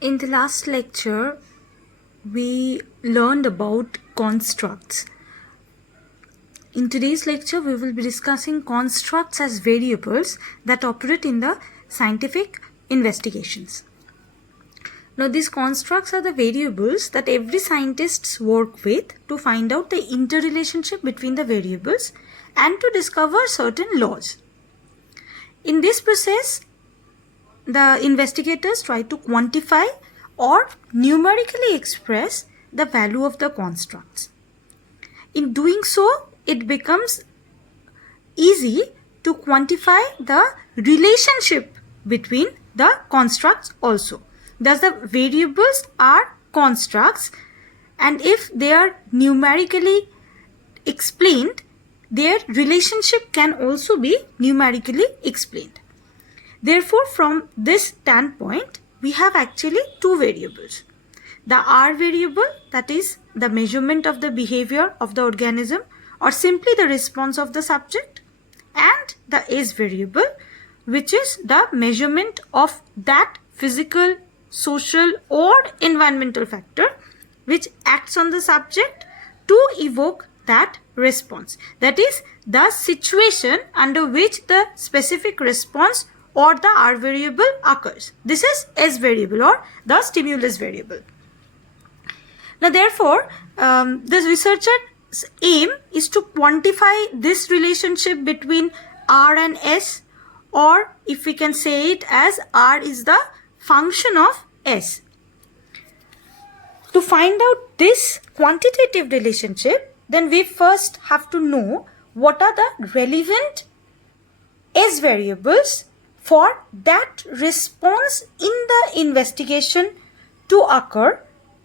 In the last lecture, we learned about constructs. In today's lecture, we will be discussing constructs as variables that operate in the scientific investigations. Now, these constructs are the variables that every scientist works with to find out the interrelationship between the variables and to discover certain laws. In this process, the investigators try to quantify or numerically express the value of the constructs. In doing so, it becomes easy to quantify the relationship between the constructs also. Thus, the variables are constructs, and if they are numerically explained, their relationship can also be numerically explained. Therefore, from this standpoint, we have actually two variables. The R variable, that is the measurement of the behavior of the organism or simply the response of the subject, and the S variable, which is the measurement of that physical, social or environmental factor which acts on the subject to evoke that response. That is the situation under which the specific response or the R variable occurs. This is S variable or the stimulus variable. Now, therefore, the researcher's aim is to quantify this relationship between R and S, or if we can say it as R is the function of S. To find out this quantitative relationship, then we first have to know what are the relevant S variables for that response in the investigation to occur,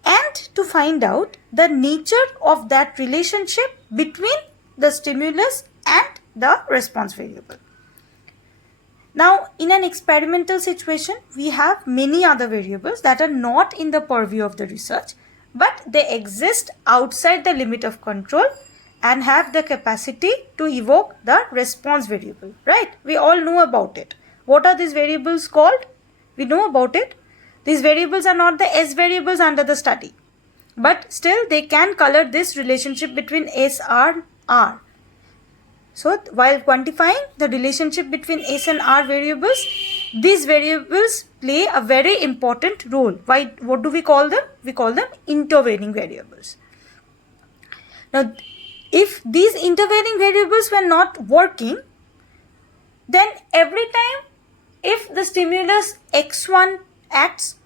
and to find out the nature of that relationship between the stimulus and the response variable. Now, in an experimental situation, we have many other variables that are not in the purview of the research, but they exist outside the limit of control and have the capacity to evoke the response variable, right? We all know about it. What are these variables called? We know about it. These variables are not the S variables under the study, but still they can color this relationship between S and R. So, while quantifying the relationship between S and R variables, these variables play a very important role. Why? What do we call them? We call them intervening variables. Now, if these intervening variables were not working, then every time if the stimulus X1 acts,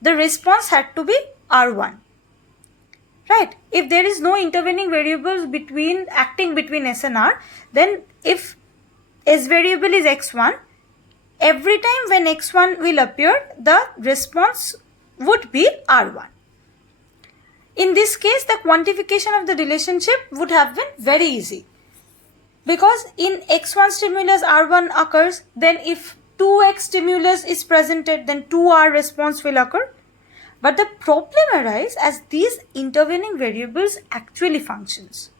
the response had to be R1. Right? If there is no intervening variables acting between S and R, then if S variable is X1, every time when X1 will appear, the response would be R1. In this case, the quantification of the relationship would have been very easy, because in X1 stimulus R1 occurs, then if 2X stimulus is presented, then 2R response will occur. But the problem arises as these intervening variables actually functions,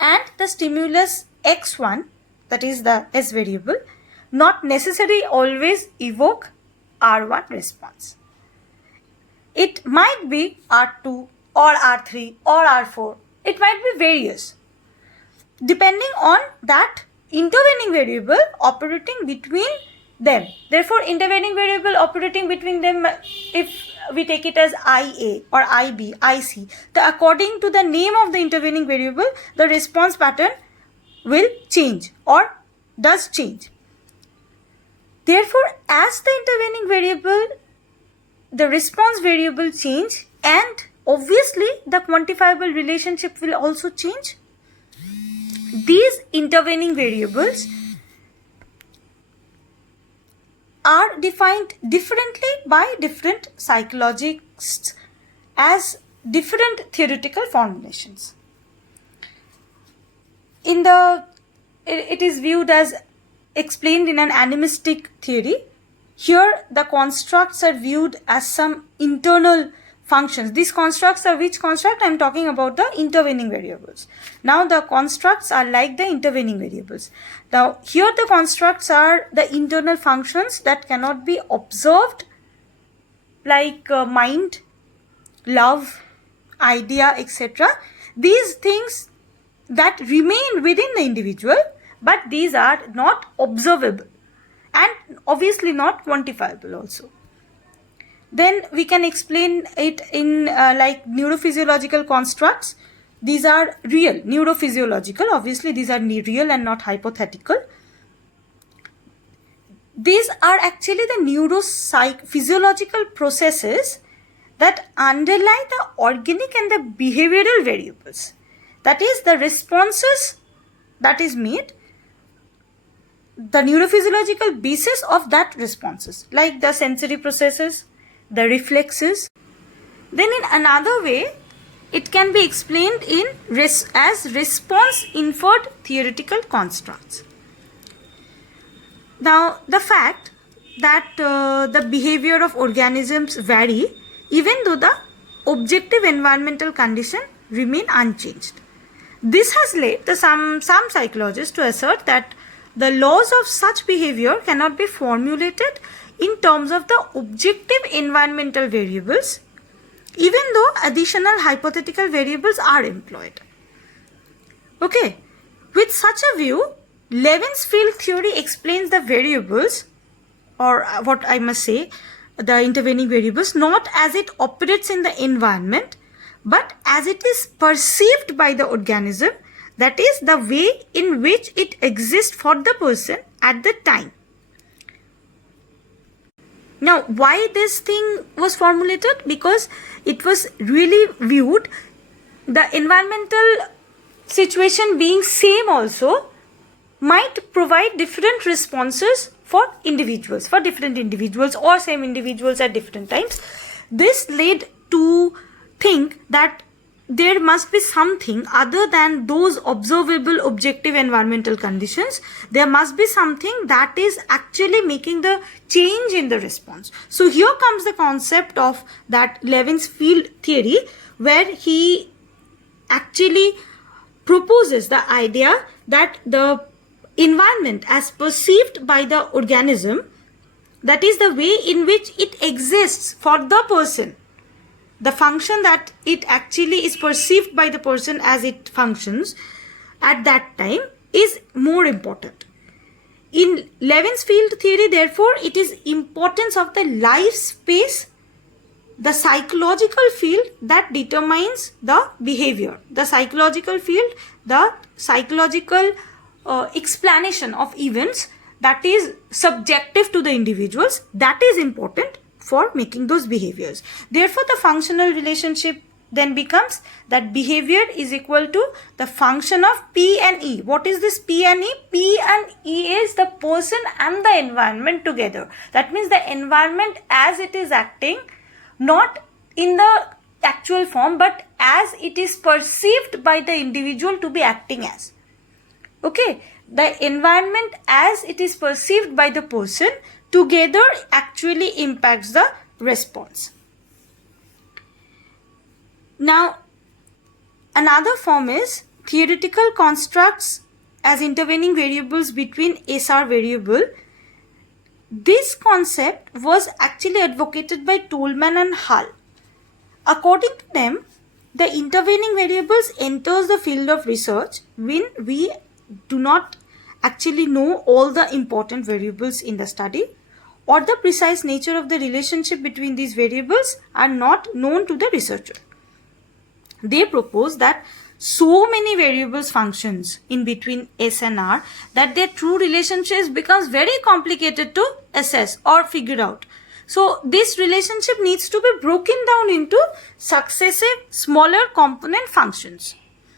and the stimulus X1, that is the S variable, not necessarily always evoke R1 response. It might be R2 or R3 or R4. It might be various, depending on that intervening variable operating between them. Therefore, intervening variable operating between them, if we take it as IA or IB, IC, according to the name of the intervening variable, the response pattern will change or does change. Therefore, as the intervening variable, the response variable change, and obviously the quantifiable relationship will also change. These intervening variables are defined differently by different psychologists as different theoretical formulations. It is viewed as explained in an animistic theory. Here, the constructs are viewed as some internal functions. These constructs are which construct? I am talking about the intervening variables. Now, the constructs are like the intervening variables. Now, here the constructs are the internal functions that cannot be observed like mind, love, idea, etc. These things that remain within the individual, but these are not observable and obviously not quantifiable also. Then we can explain it in like neurophysiological constructs. These are real, neurophysiological. Obviously, these are real and not hypothetical. These are actually the neurophysiological processes that underlie the organic and the behavioral variables. That is, the responses that is made, the neurophysiological basis of that responses, like the sensory processes, the reflexes. Then in another way, it can be explained in as response inferred theoretical constructs. Now, the fact that the behavior of organisms vary even though the objective environmental condition remain unchanged. This has led some psychologists to assert that the laws of such behavior cannot be formulated in terms of the objective environmental variables, even though additional hypothetical variables are employed. Okay, with such a view, Levin's field theory explains the variables, or what I must say, the intervening variables, not as it operates in the environment, but as it is perceived by the organism, that is, the way in which it exists for the person at the time. Now, why this thing was formulated? Because it was really viewed, the environmental situation being same also might provide different responses for individuals, for different individuals or same individuals at different times. This led to think that there must be something other than those observable objective environmental conditions. There must be something that is actually making the change in the response. So here comes the concept of that Levin's field theory, where he actually proposes the idea that the environment as perceived by the organism, that is the way in which it exists for the person, the function that it actually is perceived by the person as it functions at that time, is more important. In Levin's field theory, therefore, it is importance of the life space, the psychological field, that determines the behavior. The psychological field, the psychological explanation of events that is subjective to the individuals, that is important for making those behaviors. Therefore, the functional relationship then becomes that behavior is equal to the function of P and E. What is this P and E? P and E is the person and the environment together. That means the environment as it is acting, not in the actual form, but as it is perceived by the individual to be acting as. Okay, the environment as it is perceived by the person together actually impacts the response. Now, another form is theoretical constructs as intervening variables between SR variable. This concept was actually advocated by Tolman and Hull. According to them, the intervening variables enters the field of research when we do not actually know all the important variables in the study, or the precise nature of the relationship between these variables are not known to the researcher. They propose that so many variables functions in between S and R that their true relationships becomes very complicated to assess or figure out. So this relationship needs to be broken down into successive smaller component functions.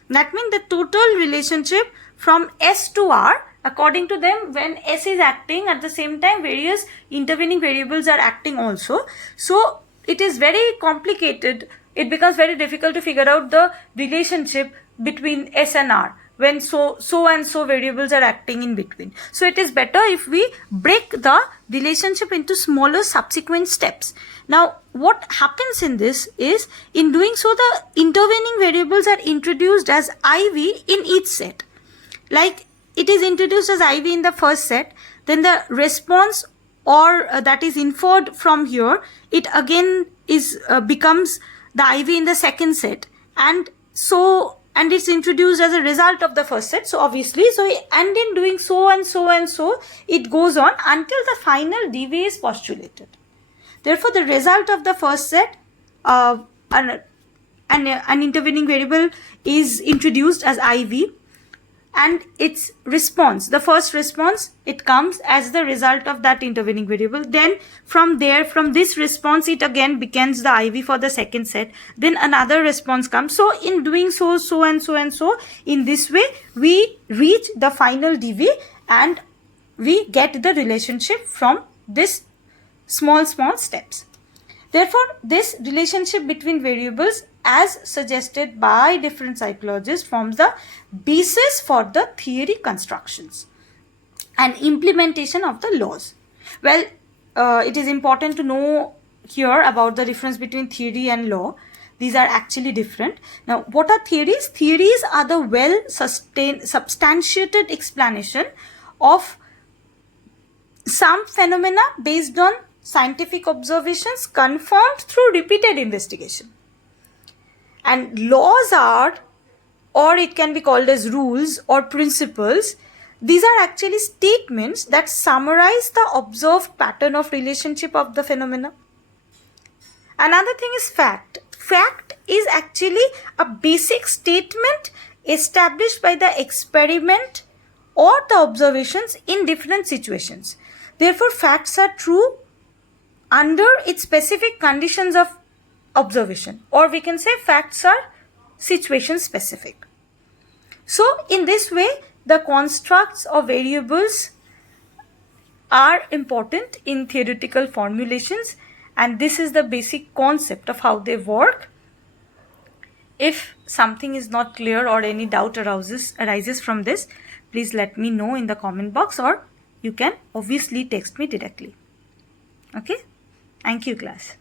That means the total relationship from S to R, according to them, when S is acting, at the same time various intervening variables are acting also. So it is very complicated. It becomes very difficult to figure out the relationship between S and R when so and so variables are acting in between. So it is better if we break the relationship into smaller subsequent steps. Now, what happens in this is, in doing so, the intervening variables are introduced as IV in each set. Like it is introduced as IV in the first set, then the response or that is inferred from here, it again is becomes the IV in the second set, and it's introduced as a result of the first set. So obviously, and in doing so and so and so, it goes on until the final DV is postulated. Therefore, the result of the first set, an intervening variable is introduced as IV, and its response, the first response, it comes as the result of that intervening variable. Then from this response, it again becomes the IV for the second set. Then another response comes. So in doing so and so, in this way, we reach the final DV and we get the relationship from this small steps. Therefore, this relationship between variables, as suggested by different psychologists, forms the basis for the theory constructions and implementation of the laws. Well, it is important to know here about the difference between theory and law. These are actually different. Now, what are theories? Theories are the substantiated explanation of some phenomena based on scientific observations confirmed through repeated investigation. And laws are, or it can be called as rules or principles, these are actually statements that summarize the observed pattern of relationship of the phenomena. Another thing is fact. Fact is actually a basic statement established by the experiment or the observations in different situations. Therefore, facts are true under its specific conditions of observation, or we can say facts are situation specific. So in this way, the constructs of variables are important in theoretical formulations, and this is the basic concept of how they work. If something is not clear or any doubt arises from this, please let me know in the comment box, or you can obviously text me directly. Okay? Thank you, class.